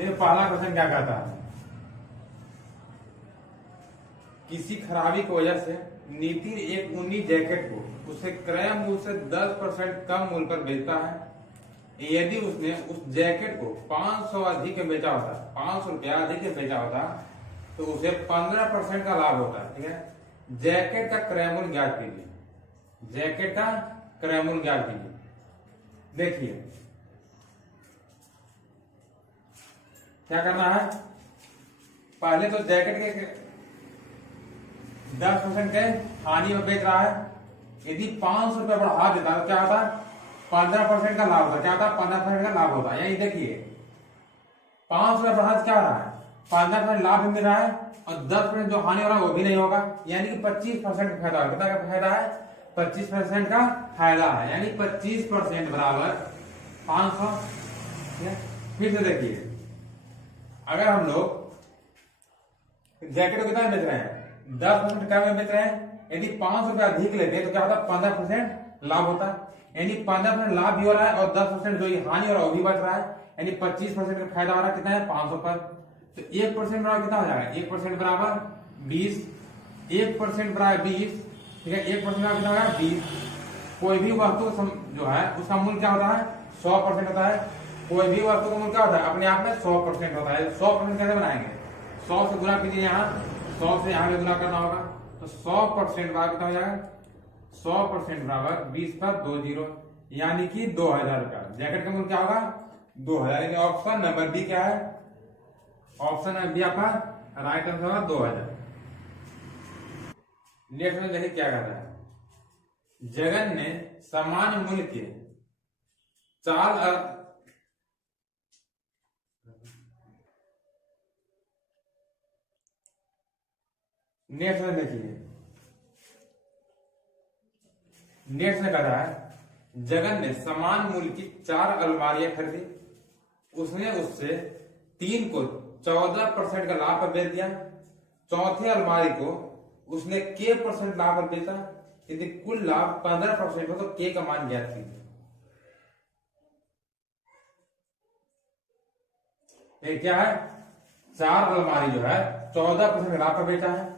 देखिए पहला क्वेश्चन क्या कहता है, किसी खराबी की वजह से नितिन एक ऊनी जैकेट को उसे क्रय मूल्य से 10% कम मूल्य पर बेचता है। यदि उसने उस जैकेट को 500 अधिक में बेचा होता, 500 रुपया अधिक में बेचा होता, तो उसे 15% का लाभ होता है। ठीक है, जैकेट का क्रय मूल्य ज्ञात कीजिए। जैकेट का क्रय मूल्य ज्ञात कीजिए। देखिए क्या करना है, पहले तो जैकेट के 10% के हानि में बेच रहा है। यदि 500 रुपया बढ़ा देता है तो क्या होता है, 15% का लाभ होता। क्या होता है, 15% का लाभ होता है। यानी देखिए 500 रुपया बढ़ा क्या हो रहा है, 15% लाभ मिल रहा है और 10% जो हानि हो रहा है वो भी नहीं होगा। यानी कि 25% का फायदा है। कितना का फायदा है, 25% का फायदा है। यानी 25% बराबर 500। फिर से देखिए, अगर हम लोग जैकेट को कितना बेच रहे हैं, 10% कम में बेच रहे हैं। यदि 500 रुपया अधिक लेते हैं तो क्या होता है, 15% लाभ होता है। यानी 15% लाभ भी हो रहा है और 10% जो हानि हो रहा है वो भी बच रहा है। यानी 25% का फायदा हो रहा है। कितना है, 500 पर। तो 1% बराबर कितना हो जाएगा, 1% बराबर 20। 1% बराबर 20। ठीक है, 1% बराबर कितना होगा, 20। कोई भी वस्तु जो है उसका मूल्य क्या होता है, 100% होता है। कोई भी वस्तु का मूल्य क्या होता है, अपने आप में 100% होता है। 100% कैसे बनाएंगे, 100 से गुना कीजिए, यहाँ 100 से यहाँ भी गुना करना होगा। तो 100% बराबर कितना हो जाएगा, 100% बराबर 20 पर 2 जीरो, यानी कि 2000 रुपया। जैकेट का मूल्य क्या होगा, 2000। यानी ऑप्शन नंबर बी क्या है, ऑप्शन नंबर बी आपका राइट आंसर होगा 2000। नेक्स्ट में देखिए क्या कहता है, जगन ने समान मूल्य के 4 नेक्स्ट में देखिए, नेक्स्ट में कह रहा है, जगन ने समान मूल्य की 4 अलमारियां खरीदी। उसने उससे 3 को 14% का लाभ पर बेच दिया। चौथी अलमारी को उसने के % लाभ पर बेचा। यदि कुल लाभ 15% हो तो के का मान ज्ञात कीजिए। ये क्या है, 4 अलमारी जो है 14% लाभ पर बेचा है।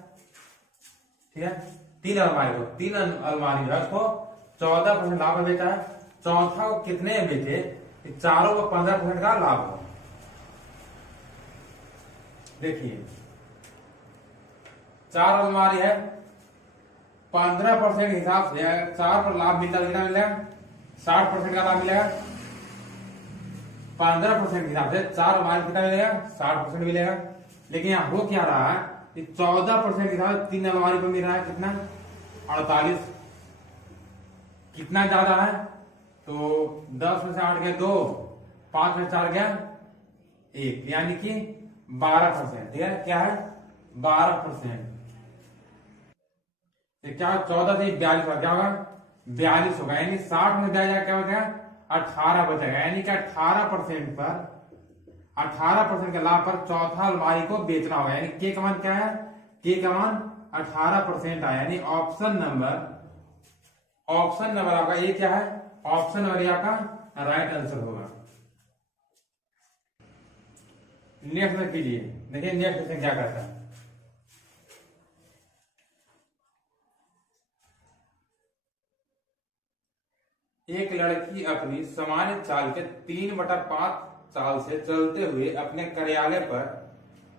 ठीक है, 3 अलमारी जो है उसको 14% लाभ में बेचा है। चौथा को कितने में बेचे, चारों को 15% का लाभ हो। देखिए 4 अलमारी है, 15% हिसाब से 4 पर लाभ मिलता कितना मिलेगा, 60% का लाभ मिलेगा। 15% हिसाब से 4 अलमारी कितना मिलेगा, 60% मिलेगा। लेकिन यहाँ हो क्या रहा है, 14% के साथ 3 अलमारी पर मिल रहा है कितना, 48। कितना ज्यादा है, तो 10 में से 8 गया 2, 5 में 4 गया 1, यानी कि 12%। ठीक है, क्या है, 12%। क्या 14 से 42 होगा, क्या होगा, 42 होगा। यानी 60 में दिया जाएगा क्या हो जाएगा, 18 बचेगा। यानी कि 18% पर 18% के लाभ पर चौथा अलमारी को बेचना होगा। यानी के का मान क्या है, के का मान 18% आया। यानी ऑप्शन नंबर आपका ये क्या है, ऑप्शन नंबर ये आपका राइट आंसर होगा। नेक्स्ट में कीजिए, देखिए नेक्स्ट क्वेश्चन क्या कहता है, एक लड़की अपनी सामान्य चाल के 3/5 साल से चलते हुए अपने कार्यालय पर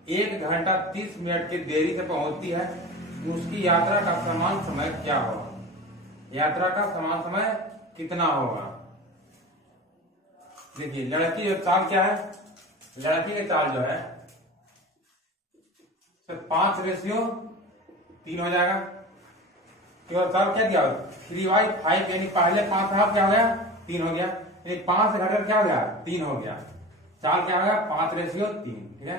1 घंटा 30 मिनट की देरी से पहुंचती है। उसकी यात्रा का समान समय क्या होगा, यात्रा का समान समय कितना होगा। देखिए लड़की जो चाल क्या है, लड़की की चाल जो है 5:3 हो जाएगा। केवल चाल क्या दिया, 3/5, यानी पहले 5 था, क्या हो गया, 3 हो गया। यानी 5 से घटकर क्या हो गया, 3 हो गया। चाल क्या हो गया, 5:3। ठीक है,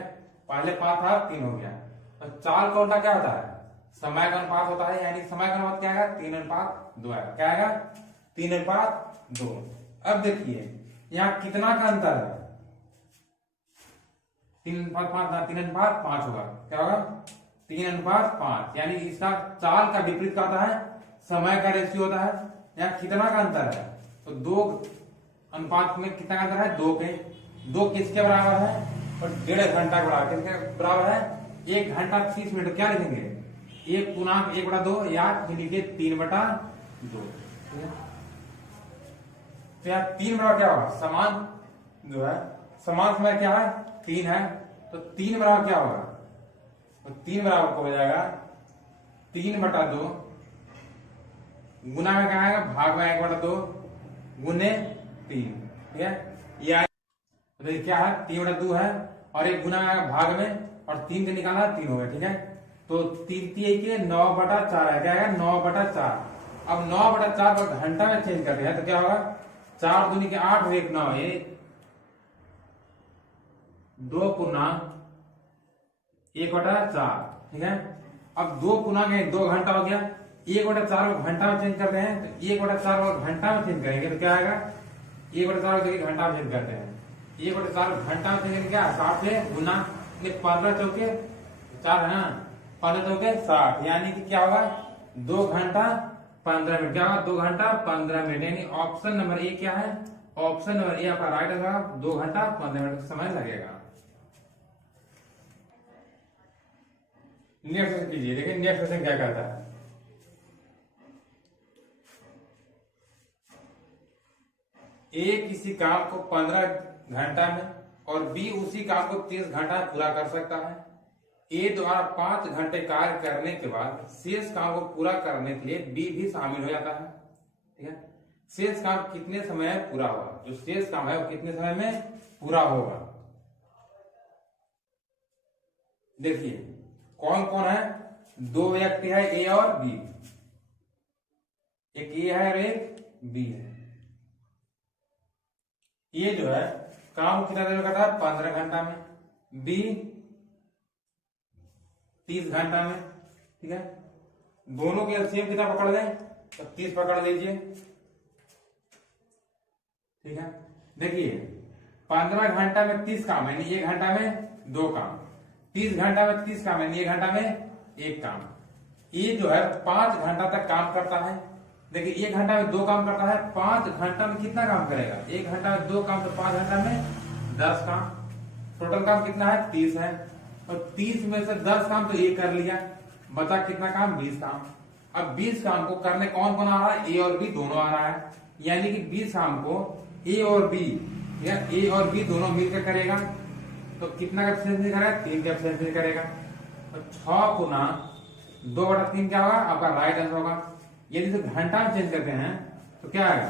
पहले 5 था, 3 हो गया। तो चाल का उल्टा क्या होता है, समय का अनुपात होता है। यानी समय का अनुपात क्या है, 3:2 आएगा। क्या आएगा, 3:2। अब देखिए यहाँ कितना का अंतर है, 3:5 होगा। क्या होगा, 3:5। यानी इसका चाल का विपरीत क्या होता है, समय का रेशियो होता है। यहाँ कितना का अंतर है, तो 2 अनुपात में कितना का अंतर है, 2 के। 2 किसके बराबर है, और 1.5 घंटा के बराबर, किसके बराबर है? 1 घंटा 30 मिनट। क्या लिखेंगे? 1 × 1/2 या लिखिए 3/2। ठीक है, तो यहाँ 3 बराबर क्या होगा? समान जो है, समान समय क्या है? 3 है, तो 3 बराबर क्या होगा? तो 3 बराबर को हो जाएगा 3/2 गुना में क्या आएगा? भाग में 1/2 गुने 3। ठीक है, ये तो क्या है? 3/2 है, और एक गुना में आएगा भाग में, और 3 के निकाला 3 हो गया। ठीक है, तो 3 के 9/4 है। क्या आएगा? 9/4। अब 9/4 को घंटा में चेंज करते हैं तो क्या होगा? 4 दूनी के 8 और 1 9, ये 2 पूर्णांक 1/4। ठीक है, अब 2 पूर्णांक 2 घंटा हो गया। 1/4 को घंटा में चेंज करते हैं, तो 1/4 को घंटा में चेंज करेंगे तो क्या आएगा? 1/4 को घंटा में चेंज करते हैं, 1/4 घंटा में चेंज क्या? 60 से गुना 15 चौके 4 है ना, 15 चौके 60, यानी कि क्या होगा? 2 घंटा 15 मिनट। क्या होगा? 2 घंटा 15 मिनट, यानी ऑप्शन नंबर ए क्या है? ऑप्शन नंबर ए आपका राइट आंसर। 2 घंटा 15 मिनट का समय लगेगा। नेक्स्ट क्वेश्चन कीजिए, देखिए नेक्स्ट क्वेश्चन क्या कहता है। ए किसी काम को 15 घंटा में और बी उसी काम को 30 घंटा में पूरा कर सकता है। ए द्वारा 5 घंटे कार्य करने के बाद शेष काम को पूरा करने के लिए बी भी शामिल हो जाता है। ठीक है, शेष काम कितने समय में पूरा होगा? जो शेष काम है वो कितने समय में पूरा होगा? देखिए कौन कौन है? 2 व्यक्ति है, ए और बी। एक ए है और एक बी है। ये जो है काम कितना देर में करता है? 15 घंटा में। बी 30 घंटा में। ठीक है, दोनों के एलसीएम कितना पकड़ लें? तो 30 पकड़ लीजिए। ठीक है, देखिए 15 घंटा में 30 काम है, 1 घंटा में 2 काम। 30 घंटा में 30 काम है, 1 घंटा में 1 काम। ये जो है 5 घंटा तक काम करता है। देखिए 1 घंटा में 2 काम करता है, 5 घंटा में कितना काम करेगा? 1 घंटा में 2 काम, तो 5 घंटा में 10 काम। टोटल काम कितना है? 30 है, और 30 में से 10 काम तो ये कर लिया, बचा कितना काम? 20 काम। अब 20 काम को करने कौन कौन आ रहा है? ए और बी दोनों आ रहा है, यानी कि 20 काम को ए और बी, या ए और बी दोनों मिलकर करेगा, तो कितना का परसेंटेज करेगा? 3 का परसेंटेज करेगा। तो 6 गुना 2/3 क्या होगा? आपका राइट आंसर होगा। यदि इसे घंटा में चेंज करते हैं तो क्या आएगा?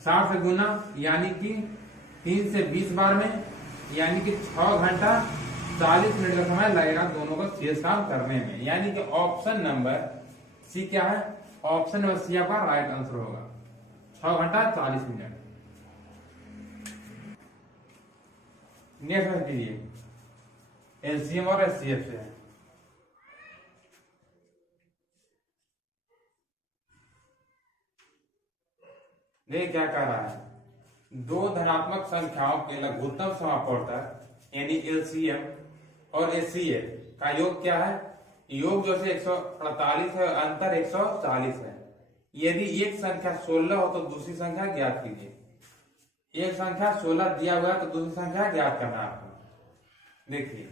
60 से गुना, यानी कि 3 से 20 बार में, यानी कि 6 घंटा 40 मिनट का समय लगेगा दोनों को शेष काम करने में। यानी कि ऑप्शन नंबर सी क्या है? ऑप्शन नंबर सी आपका राइट आंसर होगा, 6 घंटा 40 मिनट। नेक्स्ट कीजिए, एलसीएम और एचसीएफ से। देखिए क्या कह रहा है? 2 धनात्मक संख्याओं के लघुत्तम समापवर्तक यानी एलसीएम और एचसीएफ का योग क्या है? योग जो है 148 है, अंतर 140 है। यदि एक संख्या 16 हो तो दूसरी संख्या ज्ञात कीजिए। एक संख्या 16 दिया हुआ है तो दूसरी संख्या ज्ञात करना है आपको। देखिए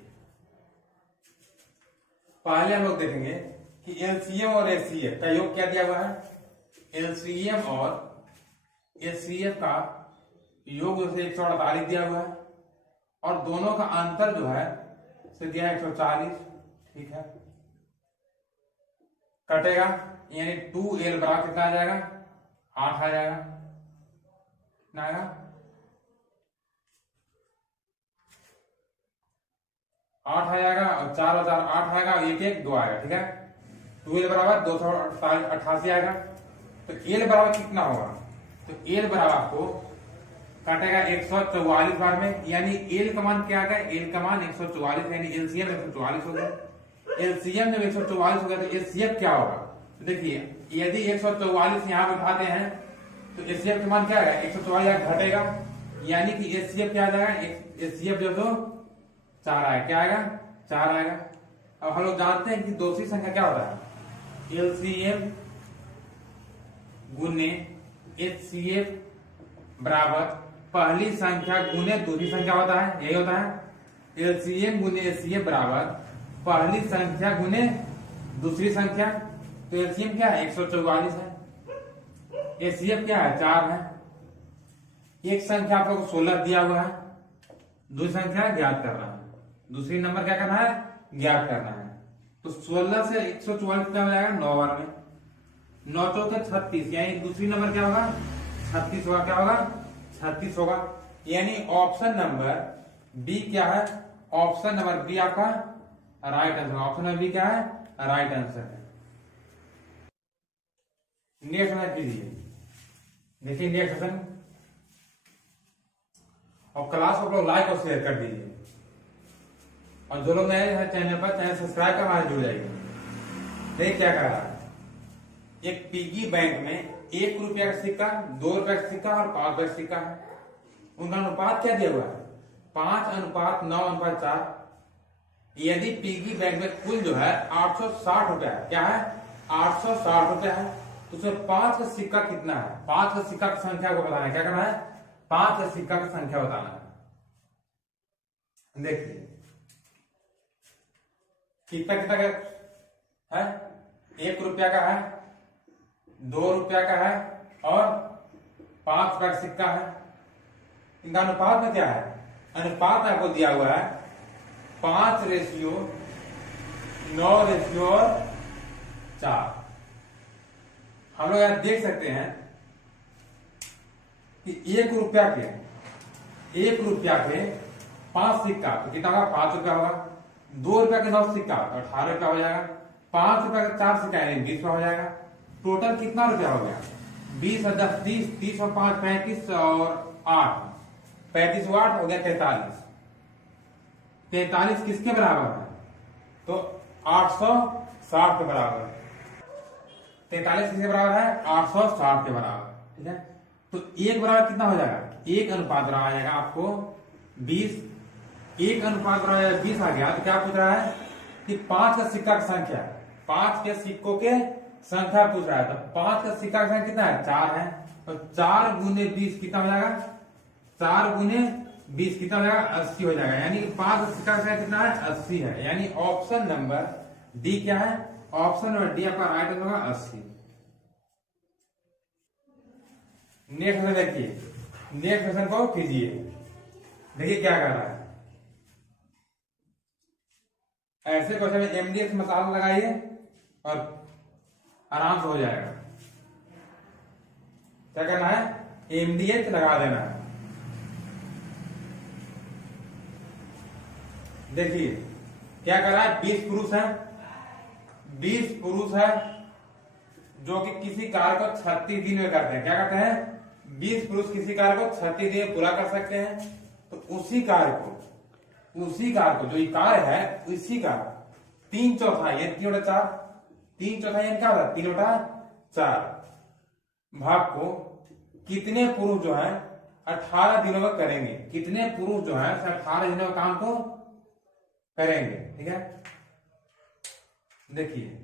पहले हम लोग देखेंगे कि एलसीएम और एचसीएफ का योग क्या दिया हुआ है। एलसीएम और एचसीएफ का योग जो है 148 दिया हुआ है, और दोनों का अंतर जो है से दिया है 140। ठीक है, कटेगा, यानी 2l बराबर कितना आ जाएगा? 8 आ जाएगा। कितना आएगा? 8 आ जाएगा, और 4 और 4 8 आएगा, और 1 1 2 आएगा। ठीक है, 2l बराबर 288 आएगा। तो l बराबर कितना होगा? तो l बराबर आपको काटेगा 144 बार में, यानी l का मान क्या आ गया? l का मान 144, यानी एलसीएम 144 हो गया। एलसीएम जब 144 हो गया तो एचसीएफ क्या होगा? तो देखिए यदि 144 यहाँ पे उठाते हैं तो एचसीएफ का मान क्या आएगा? 144 घटेगा, यानी कि एचसीएफ क्या आ जाएगा? एचसीएफ जो तो 4 आएगा। क्या आएगा? 4 आएगा। अब हम लोग जानते हैं कि दूसरी संख्या क्या होता है? एलसीएम गुने एचसीएफ बराबर पहली संख्या गुने दूसरी संख्या होता है, यही होता है। एलसीएम गुने एचसीएफ बराबर पहली संख्या गुने दूसरी संख्या। तो एलसीएम क्या है 144 है, एचसीएफ क्या है 4 है। एक संख्या आप लोग को 16 दिया हुआ है, दूसरी संख्या ज्ञात करना है, दूसरी नंबर क्या करना है ज्ञात करना है। तो 16 से 144 क्या हो जाएगा 9 बार में, 9 चौके 36, यानी दूसरी नंबर क्या होगा 36 होगा। क्या होगा 36 होगा। यानी ऑप्शन नंबर बी क्या है, ऑप्शन नंबर बी आपका right answer. Option number B क्या है राइट आंसर है। नेक्स्ट क्वेश्चन कीजिए, देखिए नेक्स्ट क्वेश्चन। और क्लास को लोग लाइक और शेयर कर दीजिए, और जो लोग नए हैं चैनल पर चैनल सब्सक्राइब कर हमारे जुड़ जाएंगे। देखिए क्या कह रहा है, एक पिगी बैंक में 1 रुपया का सिक्का, 2 रुपया का सिक्का और 5 रुपया का सिक्का है। उनका अनुपात क्या दिया हुआ है 5:9:4। यदि पिगी बैंक में कुल जो है 860 रुपया है, क्या है 860 रुपया है, तो उसमें 5 का सिक्का कितना है, 5 का सिक्का की संख्या को बताना है। क्या करना है 5 का सिक्का की संख्या बताना है। देखिए कितना कितना का है, 1 रुपया का है, 2 रुपया का है और 5 रुपया का सिक्का है। इनका अनुपात में क्या है, अनुपात आपको दिया हुआ है 5:9:4। हम लोग यहां देख सकते हैं कि 1 रुपया के 5 सिक्का तो कितना होगा 5 रुपया होगा, 2 रुपया के 9 सिक्का तो 18 रुपया हो जाएगा, 5 रुपया का 4 सिक्का यानी 20 रुपया हो जाएगा। टोटल कितना रुपया हो गया 20 और 10 30, 30 और 5 35 और 8 35 और 8 हो गया 43। 43 किसके बराबर है, तो 860 के बराबर। 43 किसके बराबर है 860 के बराबर। ठीक है, तो 1 बराबर कितना हो जाएगा, 1 अनुपात बराबर आ जाएगा आपको 20। 1 अनुपात बराबर 20 आ गया। तो क्या पूछ रहा है कि 5 का सिक्का की संख्या, 5 के सिक्कों के संख्या पूछ रहा है। तो 5 का सिक्का की संख्या कितना है 4 है, तो 4 गुने 20 कितना हो जाएगा, 4 गुने 20 कितना हो जाएगा 80 हो जाएगा। यानी 5 का सिक्का की संख्या कितना है 80 है। यानी ऑप्शन नंबर डी क्या है, ऑप्शन नंबर डी आपका राइट आंसर होगा 80। नेक्स्ट क्वेश्चन देखिए, नेक्स्ट क्वेश्चन को कीजिए। देखिए क्या कर रहा है, ऐसे क्वेश्चन में एमडीएक्स मसाला लगाइए और आराम से हो जाएगा। क्या करना है एमडीएक्स लगा देना है। देखिए क्या कर रहा है, 20 पुरुष है, 20 पुरुष है जो कि किसी कार्य को 36 दिन में करते हैं। क्या करते हैं 20 पुरुष किसी कार्य को 36 दिन में पूरा कर सकते हैं। तो उसी कार्य को जो ये कार्य है उसी का 3/4 यानी 3/4, 3/4 यानी क्या होता है 3/4 भाग को कितने पुरुष जो है 18 दिनों में करेंगे। कितने पुरुष जो है 18 दिनों में काम को करेंगे। ठीक है, देखिए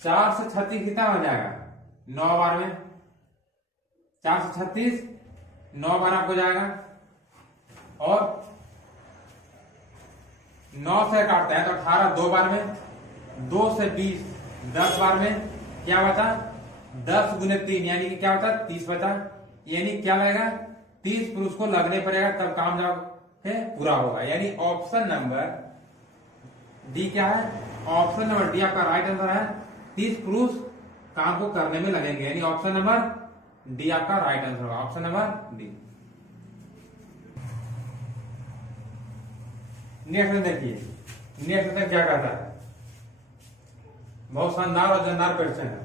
4 से 36 कितना हो जाएगा 9 बार में, 4 से 36 9 बार आपको जाएगा। और 9 से काटते हैं तो 18 2 बार में, 2 से 20 10 बार में, क्या बचा 10 गुने 3 यानी कि क्या बचा 30 बचा। यानी क्या लगेगा 30 पुरुष को लगने पड़ेगा तब काम जाके पूरा होगा। यानी ऑप्शन नंबर डी क्या है, ऑप्शन नंबर डी आपका राइट आंसर है। 30 पुरुष काम को करने में लगेंगे, यानी ऑप्शन नंबर डी आपका राइट आंसर होगा, ऑप्शन नंबर डी। नेक्स्ट देखिए, नेक्स्ट क्या कहता है, बहुत शानदार और जानदार क्वेश्चन है।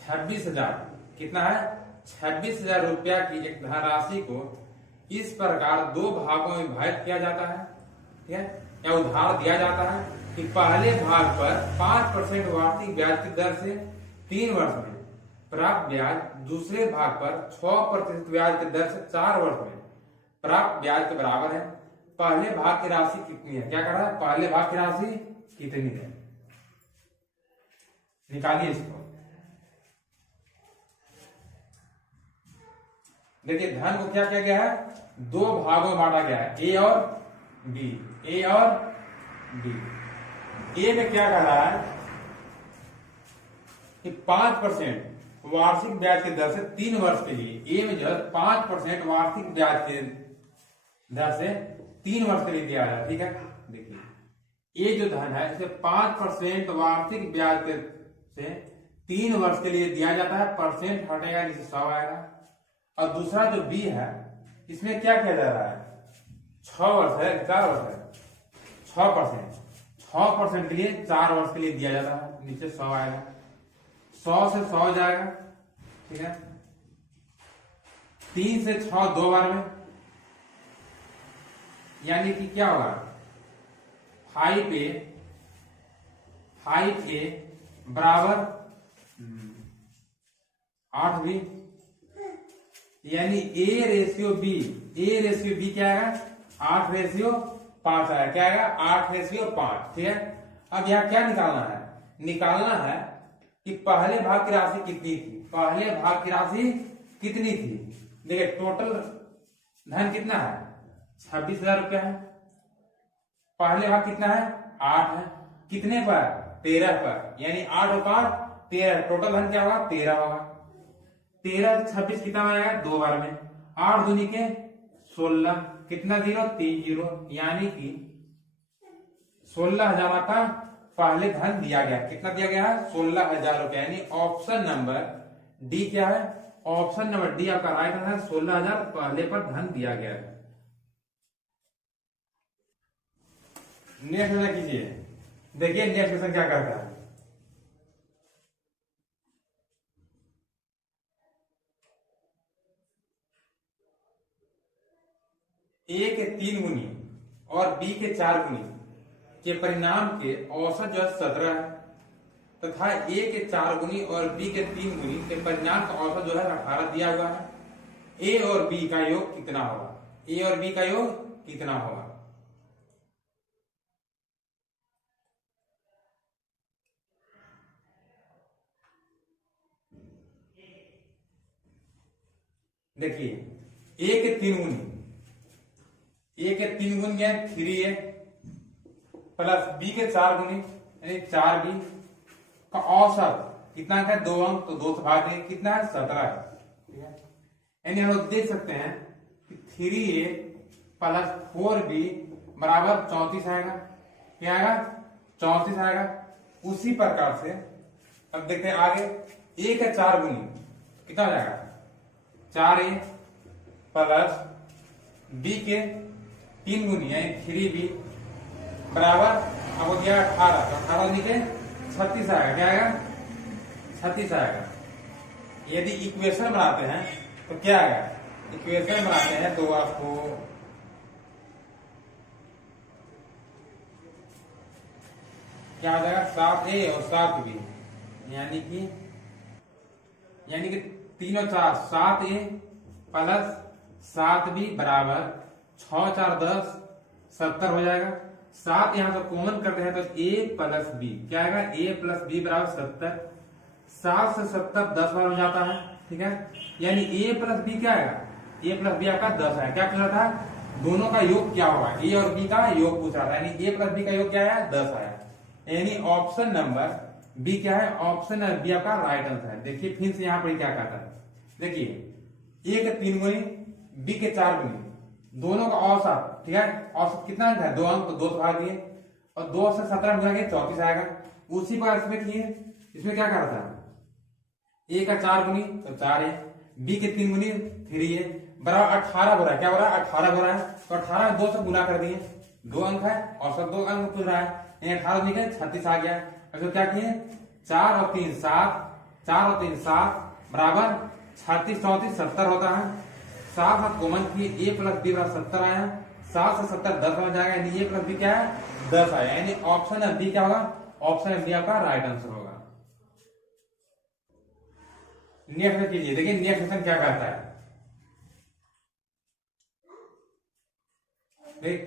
$26,000 कितना है 26,000 रुपया की एक धनराशि को इस प्रकार 2 भागों में विभाजित किया जाता है। ठीक है, या उधार दिया जाता है कि पहले भाग पर 5% वार्षिक ब्याज की दर से 3 वर्ष में प्राप्त ब्याज दूसरे भाग पर 6% ब्याज की दर से 4 वर्ष में प्राप्त ब्याज के बराबर है। पहले भाग की राशि कितनी है, क्या कर रहा है पहले भाग की राशि कितनी है, निकालिए इसको। देखिए धन को क्या किया गया है, दो भागों में बांटा गया है, ए और बी, ए और बी। ए में क्या कह रहा है कि 5% वार्षिक ब्याज की दर से 3 वर्ष के लिए, ए में जो है 5% वार्षिक ब्याज के दर से 3 वर्ष के लिए दिया है। ठीक है, देखिए ये जो धन है इसे 5% वार्षिक ब्याज के से 3 वर्ष के लिए दिया जाता है। परसेंट हटेगा, नीचे 100 आएगा। और दूसरा जो बी है इसमें क्या किया जा रहा है, 6 वर्ष है, 4 वर्ष है, 6% के लिए 4 वर्ष के लिए दिया जाता है, नीचे 100 आएगा। 100 से 100 जाएगा। ठीक है, 3 से 6 2 बार में, यानी कि क्या होगा 5A बराबर 8B, यानी A रेशियो B क्या आएगा 8:5 आएगा। क्या आएगा 8:5। ठीक है, अब यहाँ क्या निकालना है, निकालना है कि पहले भाग की राशि कितनी थी, पहले भाग की राशि कितनी थी। देखिए टोटल धन कितना है 26,000 रुपया है, पहले भाग कितना है 8 है, कितने पर 13 पर, यानी 8 और 5 13, टोटल धन क्या होगा 13 होगा। 13 से 26 कितना आएगा 2 बार में, 8 दूनी के 16, कितना 0 3 0, यानी कि 16,000 का पहले धन दिया गया। कितना दिया गया है 16,000 रुपया, यानी ऑप्शन नंबर डी क्या है, ऑप्शन नंबर डी आपका राइट आंसर है। 16,000 पहले पर धन दिया गया है। नेक्स्ट क्वेश्चन कीजिए, देखिए नेक्स्ट क्वेश्चन क्या करता है। ए के 3 गुनी और बी के 4 गुनी के परिणाम के औसत जो है 17 है, तथा ए के 4 गुनी और बी के 3 गुनी के परिणाम का औसत जो है 18 दिया हुआ है। ए और बी का योग कितना होगा, ए और बी का योग कितना होगा। देखिए ए के 3 गुनी, ए के 3 गुनी है 3A प्लस बी के 4 गुनी यानी 4B का औसत कितना है 2 अंक, तो 2 से भाग देंगे, कितना है 17 है। ठीक है, यानी हम लोग देख सकते हैं कि 3A प्लस 4B बराबर 34 आएगा। क्या आएगा 34 आएगा। उसी प्रकार से अब देखते हैं आगे, ए का 4 गुनी कितना हो जाएगा 4A प्लस बी के 3 गुनी यानी 3B बराबर आपको दिया 18, तो 18 नीचे 36 आएगा। क्या आएगा 36 आएगा। यदि इक्वेशन बनाते हैं तो क्या आएगा, इक्वेशन बनाते हैं तो आपको क्या आ जाएगा 7A और 7B, यानी कि 3 और 4 7A प्लस 7B बराबर 6 4 10 70 हो जाएगा। 7 यहां से कॉमन करते हैं तो A प्लस B क्या आएगा, A प्लस B बराबर 70। 7 से 70 10 बार हो जाता है। ठीक है, यानी A प्लस B क्या आएगा, A प्लस B आपका 10 है। क्या पूछ रहा था, दोनों का योग क्या होगा, A और B का योग पूछ रहा था, यानी A प्लस B का योग क्या आया 10 आया। यानी ऑप्शन नंबर बी क्या है, ऑप्शन नंबर बी आपका राइट आंसर है। देखिए फिर से यहाँ पर क्या कहता है, देखिए ए के 3 गुनी बी के 4 गुनी दोनों का औसत। ठीक है, औसत कितना अंक है 2 अंक, तो 2 से भाग दिए और 2 से 17 मिलाएंगे 34 आएगा। उसी पर इसमें किए, इसमें क्या कर रहा था, ए का 4 गुनी तो 4A, बी के 3 गुनी 3A बराबर 18 हो रहा है। क्या हो रहा है 18 हो रहा है, तो 18 में 2 से गुना कर दिए, 2 अंक है, औसत 2 अंक पूछ रहा है, 18 निकले 36 आ गया। अब क्या किए 4 और 3 7, 4 और 3 7 बराबर 36 34 70 होता है। 7 हाथ कॉमन किए, ए प्लस बी बराबर 70 आया। 7 से 70 10 हो जाएगा, यानी ए प्लस बी क्या है 10 आया। यानी ऑप्शन बी क्या होगा, ऑप्शन बी आपका राइट आंसर होगा। नेक्स्ट कीजिए, देखिए नेक्स्ट क्वेश्चन क्या कहता है। देख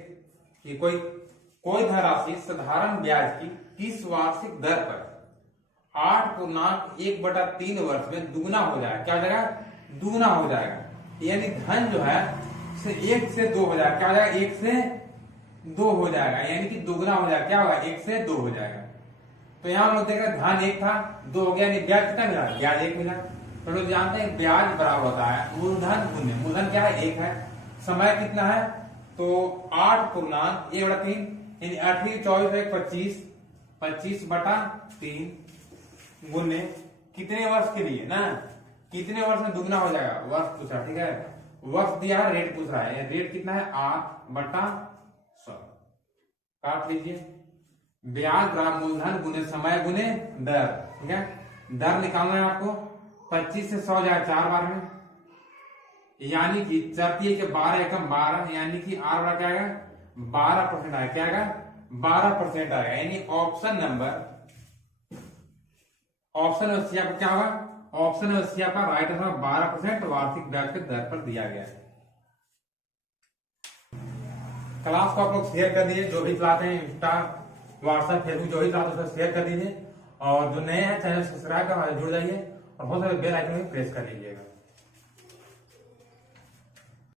कि कोई धनराशि साधारण ब्याज की 30 वार्षिक दर पर 8.1/3 वर्ष में दुगना हो जाएगा। क्या हो जाएगा, दुगना हो जाएगा। यानी धन जो है से 1 से 2 हो जाएगा। क्या हो जाएगा? 1 से 2 हो जाएगा, यानी कि दोगुना हो जाएगा। क्या होगा? 1 से 2 हो जाएगा। तो यहाँ हम लोग देख रहे हैं धन 1 था, 2 हो गया, यानी ब्याज कितना मिला? ब्याज 1 मिला। तो लोग जानते हैं ब्याज बराबर होता है मूलधन गुने, मूलधन क्या है? 1 है। समय कितना है? तो 8/1/3, यानी 8 24 1 25, 25/3 गुने कितने वर्ष के लिए ना, कितने वर्ष में दुगना हो जाएगा? वर्ष पूछा, ठीक है, वर्ष दिया है, रेट पूछ रहा है। रेट कितना है? 8/100। काट लीजिए। ब्याज बराबर मूलधन गुने समय गुने दर, ठीक है। दर निकालना है आपको। 25 से 100 जाए 4 बार में, यानी कि 4 के 12 एकम 12, यानी कि आर बड़ा क्या आएगा? 12% आएगा। क्या आएगा? 12% आएगा। यानी ऑप्शन नंबर, ऑप्शन एशिया का क्या होगा? ऑप्शन एशिया का राइट आंसर 12% वार्षिक ब्याज के दर पर दिया गया है। क्लास को आप लोग शेयर कर दीजिए, जो भी चलाते हैं इंस्टा व्हाट्सएप फेसबुक जो भी चलाते हैं शेयर कर दीजिए, और जो नए हैं चैनल सब्सक्राइब कर जुड़ जाइए, और बहुत सारे बेल आइकन भी प्रेस कर लीजिएगा।